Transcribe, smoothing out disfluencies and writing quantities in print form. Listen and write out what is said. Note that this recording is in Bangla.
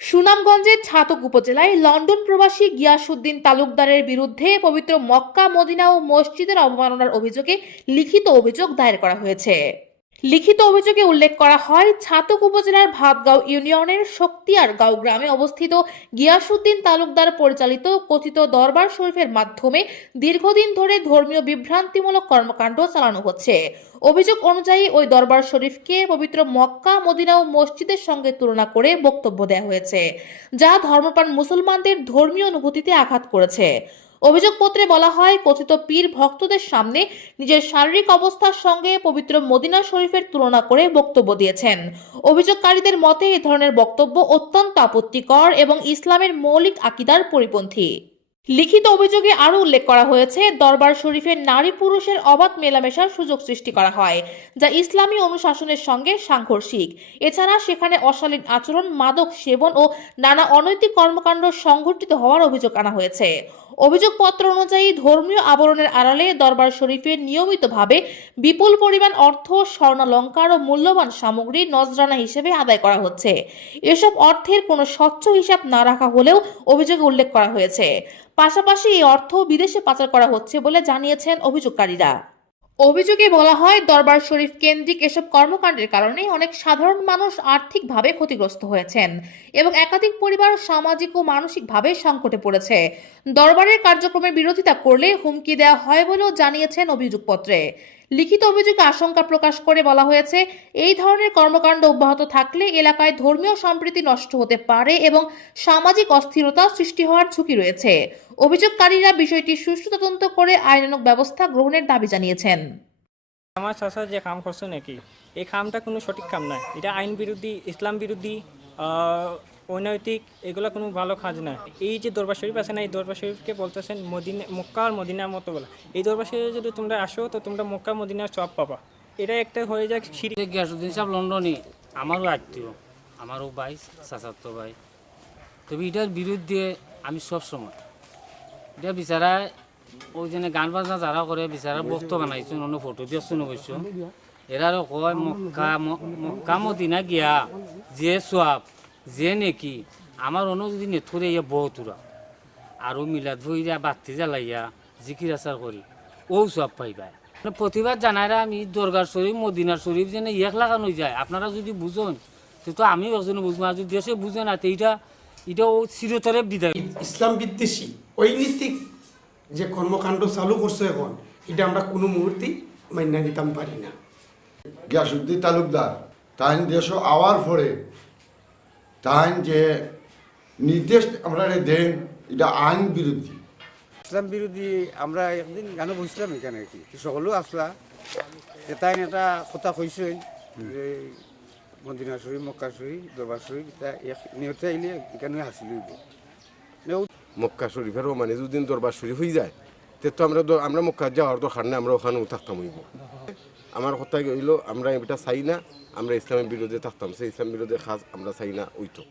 সুনামগঞ্জের ছাতক উপজেলায় লন্ডন প্রবাসী গিয়াসউদ্দিন তালুকদারের বিরুদ্ধে পবিত্র মক্কা মদিনা ও মসজিদের অবমাননার অভিযোগে লিখিত অভিযোগ দায়ের করা হয়েছে। লিখিত অভিযোগে উল্লেখ করা হয়, ছাতক উপজেলার ভাতগাঁও ইউনিয়নের শক্তিয়ারগাঁও গ্রামে অবস্থিত গিয়াসউদ্দিন তালুকদার পরিচালিত কথিত দরবার শরীফের মাধ্যমে দীর্ঘদিন ধরে ধর্মীয় বিভ্রান্তিমূলক কর্মকাণ্ড চালানো হচ্ছে। অভিযোগ অনুযায়ী ওই দরবার শরীফকে পবিত্র মক্কা মদিনা ও মসজিদের সঙ্গে তুলনা করে বক্তব্য দেওয়া হয়েছে, যা ধর্মপ্রাণ মুসলমানদের ধর্মীয় অনুভূতিতে আঘাত করেছে। অভিযোগপত্রে বলা হয়, কথিত পীর ভক্তদের সামনে নিজের শারীরিক অবস্থার সঙ্গে পবিত্র মদিনা শরীফের তুলনা করে বক্তব্য দিয়েছেন। অভিযোগকারীদের মতে এ ধরনের বক্তব্য অত্যন্ত আপত্তিকর এবং ইসলামের মৌলিক আকীদার পরিপন্থী। লিখিত অভিযোগে আরও উল্লেখ করা হয়েছে, দরবার শরীফের নারী পুরুষের অবাধ মেলামেশার সুযোগ সৃষ্টি করা হয়, যা ইসলামী অনুশাসনের সঙ্গে সাংঘর্ষিক। এছাড়া সেখানে অশালীন আচরণ, মাদক সেবন ও নানা অনৈতিক কর্মকাণ্ড সংঘটিত হওয়ার অভিযোগ আনা হয়েছে। অভিযোগপত্র অনুযায়ী ধর্মীয় আবরণের আড়ালে দরবার শরীফে নিয়মিতভাবে বিপুল পরিমাণ অর্থ, স্বর্ণালংকার ও মূল্যবান সামগ্রী নজরানা হিসেবে আদায় করা হচ্ছে। এসব অর্থের কোনো স্বচ্ছ হিসাব না রাখা হলেও অভিযোগে উল্লেখ করা হয়েছে। পাশাপাশি এই অর্থ বিদেশে পাচার করা হচ্ছে বলে জানিয়েছেন অভিযোগকারীরা। অভিযোগে বলা হয়, দরবার শরীফ কেন্দ্রিক এসব কর্মকাণ্ডের কারণে অনেক সাধারণ মানুষ আর্থিকভাবে ক্ষতিগ্রস্ত হয়েছেন এবং একাধিক পরিবার সামাজিক ও মানসিকভাবে সংকটে পড়েছে। দরবারের কার্যক্রমের বিরোধিতা করলে হুমকি দেওয়া হয় বলেও জানিয়েছেন অভিযোগপত্রে। লিখিত অভিযোগে আশঙ্কা প্রকাশ করে বলা হয়েছে, এই ধরনের কর্মকাণ্ড অব্যাহত থাকলে এলাকায় ধর্মীয় সম্প্রীতি নষ্ট হতে পারে এবং সামাজিক অস্থিরতা সৃষ্টি হওয়ার ঝুঁকি রয়েছে। অভিযোগকারীরা বিষয়টি সুষ্ঠু তদন্ত করে আইনানুগ ব্যবস্থা গ্রহণের দাবি জানিয়েছেন। আমার চাচা যে কাম করছে নাকি, এই কামটা কোনো সঠিক কাম নয়। এটা আইন বিরোধী, ইসলাম বিরোধী, অনৈতিক, এগুলো কোনো ভালো কাজ নয়। এই যে দরবার শরীফ আছে না, এই দরবার শরীফকে বলতেছেন মদিনা, মক্কা আর মদিনার মতো বলা। এই দরবার শরীফে যদি তোমরা আসো তো তোমরা মক্কা মদিনার সব পাবা। এটা একটা হয়ে যায় শিরিক। গিয়াসউদ্দিন সাহেব লন্ডনে আমারও আত্মীয়, আমারও ভাই, চাচাতো ভাই। তবে এটার বিরুদ্ধে আমি সব সময় এটা বিচারা ওই জন্য গান বাজনা যারা করে বিচারা বক্ত বানাইছো, অন্য ফটো দিয়েছো অবশ্য। এরারও কয় মক্কা মদিনা গিয়া যে সোয়াব যে নেকি আমার অন্য যদি নেথরে ইয়ে বহুতুরা আরও মিলাদ বইরা বাতি জ্বালাইয়া জিকির আচার করি ও সব পাইবা। প্রতিবাদ জানাইরা আমি দরগার শরীফ মদিনার শরীফ যেন এক লাগানো যায়। আপনারা যদি বুঝেন তো আমিও একজনে বুঝবো, আর যদি দেশে বুঝে না তো এটাও চিরতরে বিদায়। ইসলাম বিদ্বেষী ঐনীতিক যে কর্মকাণ্ড চালু করছে এখন, এটা আমরা কোনো মুহূর্তেই মান্য নিতাম পারি না। গিয়াসউদ্দিন তালুকদার তাই দেশ আওয়ার পরে তাই যে নির্দেশ আমরা দেন, এটা আইন বিরোধী, ইসলাম বিরোধী। আমরা একদিন গানে বসছিলাম এখানে কি সকলেও আসলা, তাই এটা কথা কইছেন যে মদিনা শরীফ, মক্কা শরীফ, দরবার শরীফ এটা নিয়তে আইলে এখানে হাসিল হইব। মক্কা শরীফেরও মানে যদি দরবার শরীফ হয়ে যায় তো আমরা মক্কা যাওয়ার দরকার নেই, আমরা ওখানেও থাকতাম হইব। আমার কথা হইল আমরা এটা চাই না, আমরা ইসলামের বিরোধে থাকতাম, সেই ইসলাম বিরোধে খাস আমরা চাই না ওইতো।